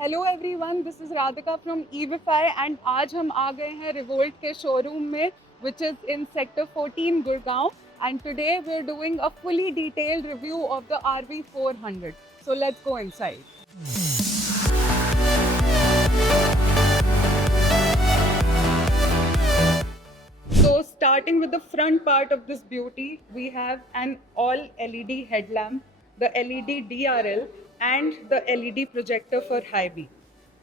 Hello everyone, this is Radhika from EVify and आज हम आ गए हैं रिवोल्ट के शोरूम में which is in sector 14 Gurgaon and today we are doing a fully detailed review of the RV 400. So let's go inside. So starting with the front part of this beauty, we have an all LED headlamp, the LED DRL and the LED projector for high beam.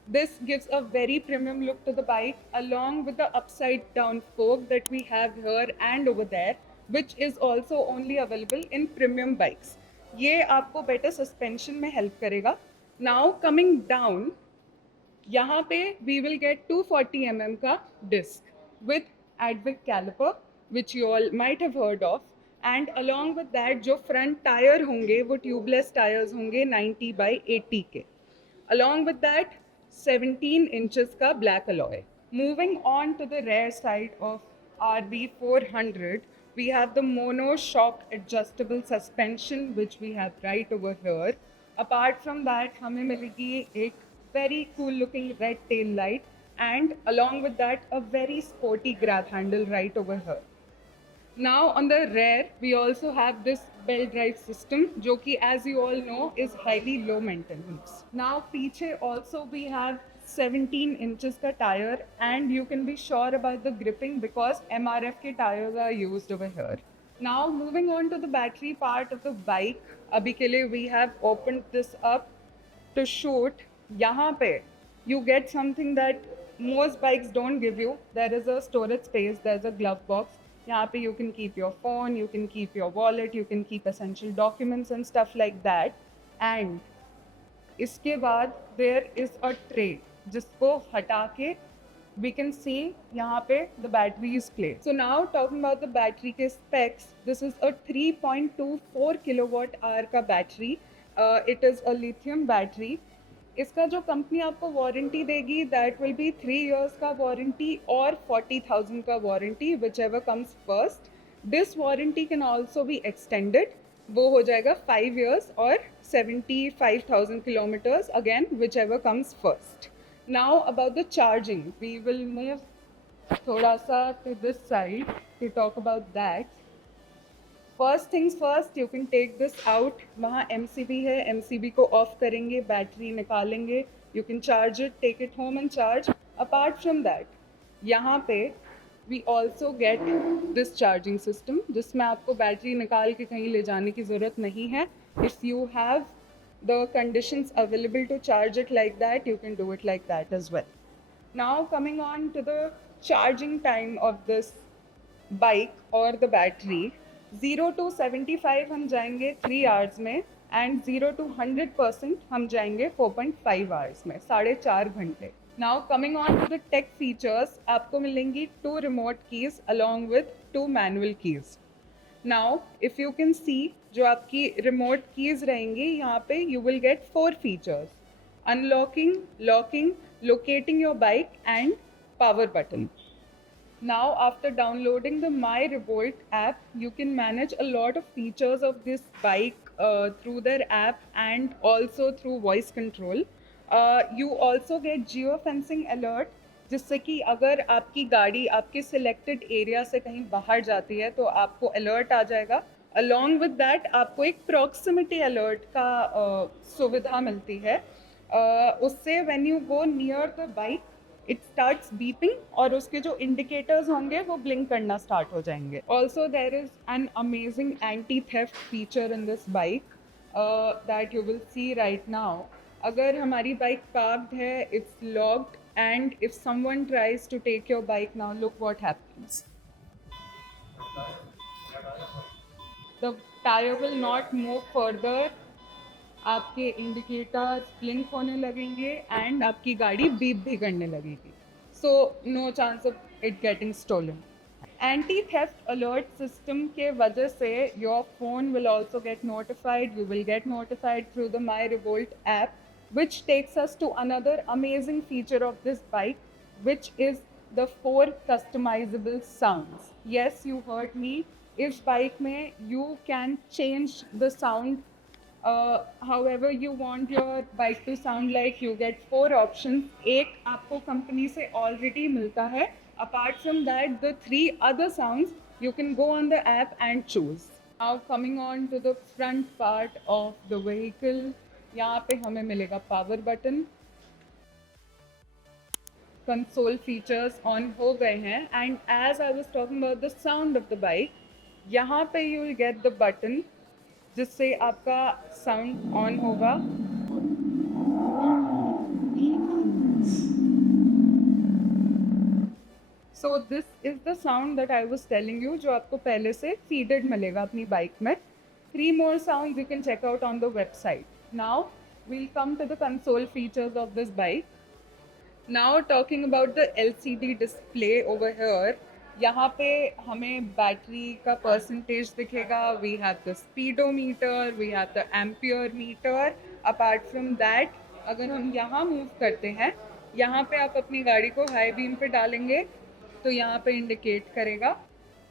This gives a very premium look to the bike along with the upside down fork that we have here and over there, which is also only available in premium bikes. ये आपको better suspension में help करेगा. Now coming down, यहाँ पे we will get 240 का disc with Advic caliper which you all might have heard of, and along with that जो front tire होंगे वो tubeless tires होंगे 90 by 80 के. Along with that 17 inches का black alloy. Moving on to the rear side of RV 400, we have the mono shock adjustable suspension which we have right over here. Apart from that हमें मिलेगी एक very cool looking red tail light and along with that a very sporty grab handle right over here. Now on the rear we also have this belt drive system जो कि as you all know is highly low maintenance. Now पीछे also we have 17 inches का tire and you can be sure about the gripping because MRF के tires are used over here. Now moving on to the battery part of the bike, अभी के लिए we have opened this up to shoot. यहाँ पे you get something that most bikes don't give you. There is a storage space, there's a glove box. यहाँ पे you can keep your phone, you can keep your wallet, you can keep essential documents and stuff like that. And इसके बाद there is a tray जिसको हटा के we can see यहाँ पे the battery is placed. So now talking about the battery के specs, this is a 3.24 kilowatt hour का battery. It is a lithium battery. इसका जो कंपनी आपको वारंटी देगी दैट विल बी 3 years का वारंटी और 40,000 का warranty whichever comes first. This warranty can also be extended. वो हो जाएगा 5 years और 75,000 kilometers again whichever comes first. Now about the charging we will move थोड़ा सा to this side to talk about that. First things first, you can take this out. वहाँ MCB है, MCB को off करेंगे, बैटरी निकालेंगे, you can charge it, take it home and charge. Apart from that यहाँ पे we also get this charging system जिसमें आपको बैटरी निकाल के कहीं ले जाने की ज़रूरत नहीं है. If you have the conditions available to charge it like that, you can do it like that as well. Now coming on to the charging time of this bike और द बैटरी. 0 to 75 हम जाएंगे 3 hours में एंड 0 to 100% हम जाएंगे 4.5 hours में, 4.5 घंटे. Now coming on to the tech features, आपको मिलेंगी 2 remote keys along with 2 manual keys. Now if you can see जो आपकी रिमोट कीज रहेंगी यहाँ पे you will get 4 features: unlocking, locking, locating your bike and power button. Now, after downloading the My Revolt app, you can manage a lot of features of this bike through their app and also through voice control. You also get geofencing alert, जिससे कि अगर आपकी गाड़ी आपके selected area से कहीं बाहर जाती है तो आपको alert आ जाएगा. Along with that, आपको एक proximity alert का सुविधा मिलती है. उससे when you go near the bike, it starts beeping और उसके जो इंडिकेटर्स होंगे वो ब्लिंक करना स्टार्ट हो जाएंगे. Also there is an amazing anti theft feature in this bike that you will see right now. अगर हमारी बाइक पार्क्ड है, it's locked and if someone tries to take your bike now, look what happens. The tyre will not move further. आपके indicators blink होने लगेंगे and आपकी गाड़ी beep भी करने लगेगी. So no chance of it getting stolen. Anti theft alert system के वजह से your phone will also get notified. You will get notified through the my revolt app which takes us to another amazing feature of this bike, which is the 4 customizable sounds. Yes, you heard me. इस bike में you can change the sound however you want your bike to sound like, you get 4 options. एक आपको कंपनी से already मिलता है. Apart from that, the 3 other sounds you can go on the app and choose. Now coming on to the front part of the vehicle, यहाँ पे हमें मिलेगा power button. Console features on हो गए हैं and as I was talking about the sound of the bike, यहाँ पे you will get the button जिससे आपका साउंड ऑन होगा. So this is the sound that I was telling you, जो आपको पहले से फीडेड मिलेगा अपनी बाइक में. 3 more sounds you can check out on the website. Now we'll come to the console features of this bike. Now talking about the LCD display over here, यहाँ पे हमें बैटरी का परसेंटेज दिखेगा. We have the speedometer, we have the ampere meter. Apart from that, अगर हम यहाँ मूव करते हैं, यहाँ पे आप अपनी गाड़ी को हाई बीम पे डालेंगे तो यहाँ पे इंडिकेट करेगा.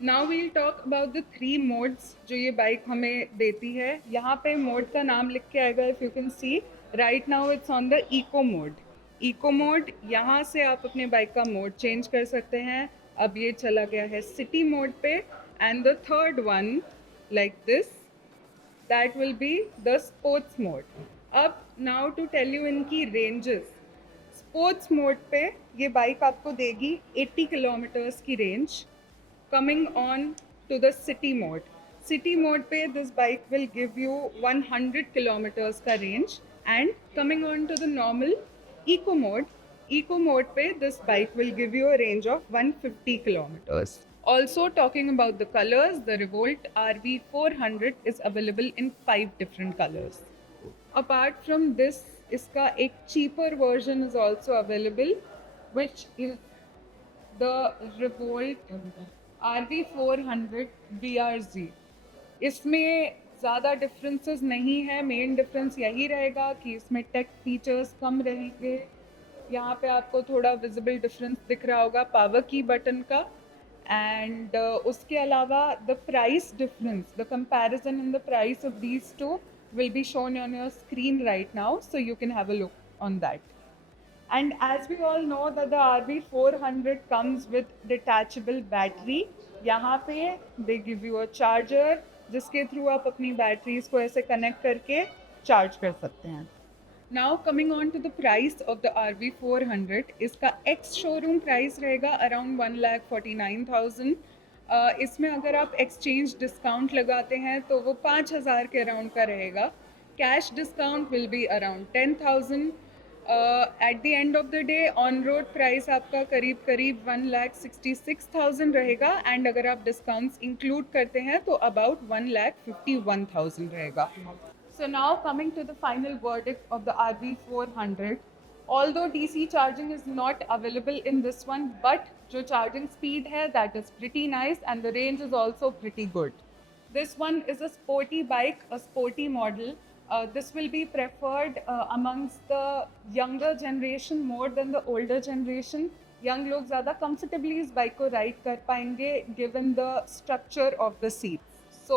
Now we'll talk about the 3 modes जो ये बाइक हमें देती है. यहाँ पे मोड का नाम लिख के आएगा. If you can see, right now it's on the eco mode. Eco mode, यहाँ से आप अपने बाइक का मोड चेंज कर सकते हैं. अब ये चला गया है सिटी मोड पे. And the third one like this, that will be the sports mode. अब नाउ टू टेल यू इनकी रेंजेस. स्पोर्ट्स मोड पे ये बाइक आपको देगी 80 किलोमीटर्स की range. Coming on to the city mode, city mode पे this bike will give you 100 kilometres का range. And coming on to the normal eco mode पे this bike will give you a range of 150 kilometers. Also talking about the colors, the Revolt RV 400 is available in 5 different colors. Apart from this, इसका एक cheaper version is also available, which is the Revolt RV 400 BRZ. इसमें ज़्यादा डिफरेंसेस नहीं है. Main difference यही रहेगा कि इसमें टेक फीचर्स कम रहेंगे. यहाँ पे आपको थोड़ा विजिबल डिफरेंस दिख रहा होगा पावर की बटन का. एंड उसके अलावा the price difference, the comparison in the price of these two will be shown on your screen right now, so you can have a look on that. And as we all know that the RV 400 comes with detachable battery. यहाँ पे they give you a charger जिसके थ्रू आप अपनी बैटरीज को ऐसे कनेक्ट करके चार्ज कर सकते हैं. Now coming on to the price of the RV 400, इसका एक्स शोरूम प्राइस रहेगा अराउंड 1,49,000. इसमें अगर आप एक्सचेंज डिस्काउंट लगाते हैं तो वो 5,000 के अराउंड का रहेगा. Cash discount will be around 10,000. At the end of the day on road price आपका करीब 1,66,000 रहेगा. एंड अगर आप डिस्काउंट्स इंक्लूड करते हैं तो अबाउट 1,51,000 रहेगा. So now coming to the final verdict of the RV 400, although DC charging is not available in this one, but जो charging speed है that is pretty nice and the range is also pretty good. This one is a sporty bike, a sporty model. This will be preferred amongst the younger generation more than the older generation. Young लोग ज़्यादा comfortably इस bike को ride कर पाएंगे given the structure of the seats. So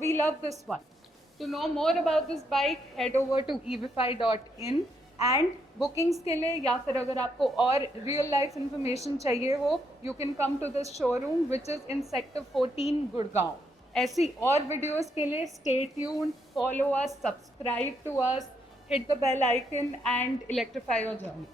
we love this one. To know more about this bike, head over to evify.in. And bookings के लिए या फिर अगर आपको और रियल लाइफ इंफॉर्मेशन चाहिए हो, you can come to this showroom which is in sector 14 Gurgaon. ऐसी और वीडियोस के लिए stay tuned, follow us, subscribe to us, hit the bell icon and electrify your journey.